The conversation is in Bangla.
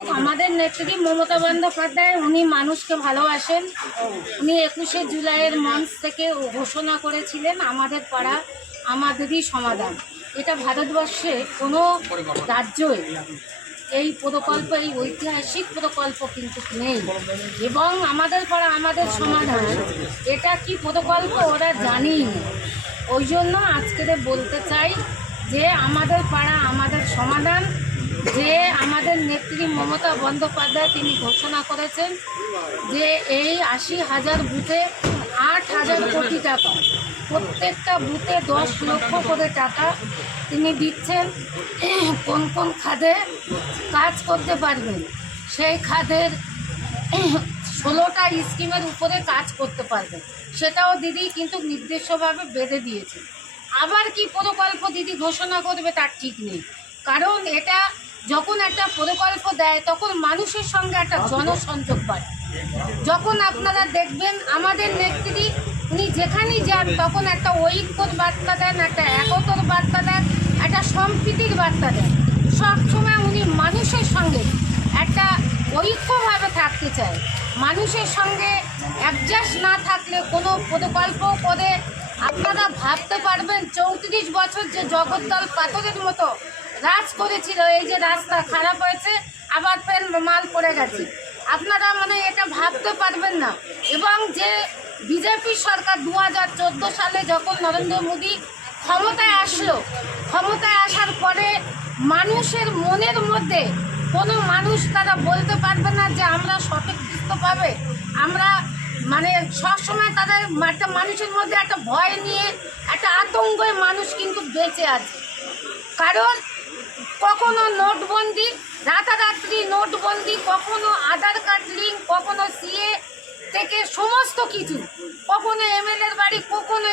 আমাদের নেত্রী মমতা বন্দ্যোপাধ্যায় উনি মানুষকে ভালোবাসেন। উনি 21শে জুলাইয়ের মঞ্চ থেকে ঘোষণা করেছিলেন আমাদের পাড়া আমাদেরই সমাধান। এটা ভারতবর্ষে কোনো রাজ্যই এই প্রকল্প, এই ঐতিহাসিক প্রকল্প কিন্তু নেই। এবং আমাদের পাড়া আমাদের সমাধান এটা কি প্রকল্প ওরা জানেই না। ওই জন্য আজকে বলতে চাই যে আমাদের পাড়া আমাদের সমাধান, যে আমাদের নেত্রী মমতা বন্দ্যোপাধ্যায় তিনি ঘোষণা করেছেন যে এই 80,000 বুথে 8,000 কোটি টাকা, প্রত্যেকটা বুথে 10 লক্ষ করে টাকা তিনি দিচ্ছেন। কোন কোন খাতে কাজ করতে পারবেন সেই খাতের 16টা স্কিমের উপরে কাজ করতে পারবেন, সেটাও দিদি কিন্তু নির্দিষ্টভাবে বেঁধে দিয়েছে। আবার কি প্রকল্প দিদি ঘোষণা করবে তার ঠিক নেই, কারণ এটা যখন একটা প্রকল্প দেয় তখন মানুষের সঙ্গে একটা জনসংযোগ বাড়ে। যখন আপনারা দেখবেন আমাদের নেত্রী উনি যেখানেই যান তখন একটা ঐক্যর বার্তা দেন, একটা একতার বার্তা দেন, একটা সম্প্রীতির বার্তা দেন। সবসময় উনি মানুষের সঙ্গে একটা ঐক্যভাবে থাকতে চায়। মানুষের সঙ্গে অ্যাডজাস্ট না থাকলে কোনো প্রকল্প করে আপনারা ভাবতে পারবেন 34 বছর যে জগদ্দল পাথরের মতো রাজ করেছিল, এই যে রাস্তা খারাপ হয়েছে আবার ফের মাল পড়ে গেছে, আপনারা এটা ভাবতে পারবেন না। এবং যে বিজেপি সরকার 2014 সালে যখন নরেন্দ্র মোদী ক্ষমতায় আসলো, ক্ষমতায় আসার পরে মানুষের মনের মধ্যে কোনো মানুষ তারা বলতে পারবে না যে আমরা সঠিকভাবে আমরা সবসময় তাদের একটা মানুষের মধ্যে একটা ভয় নিয়ে একটা আতঙ্কে মানুষ কিন্তু বেঁচে আছে। কারণ কখনো নোটবন্দি, রাতারাত্রি নোটবন্দি, কখনো আধার কার্ড লিঙ্ক, কখনো সিএ থেকে সমস্ত কিছু, কখনো এমএলএর বাড়ি, কখনো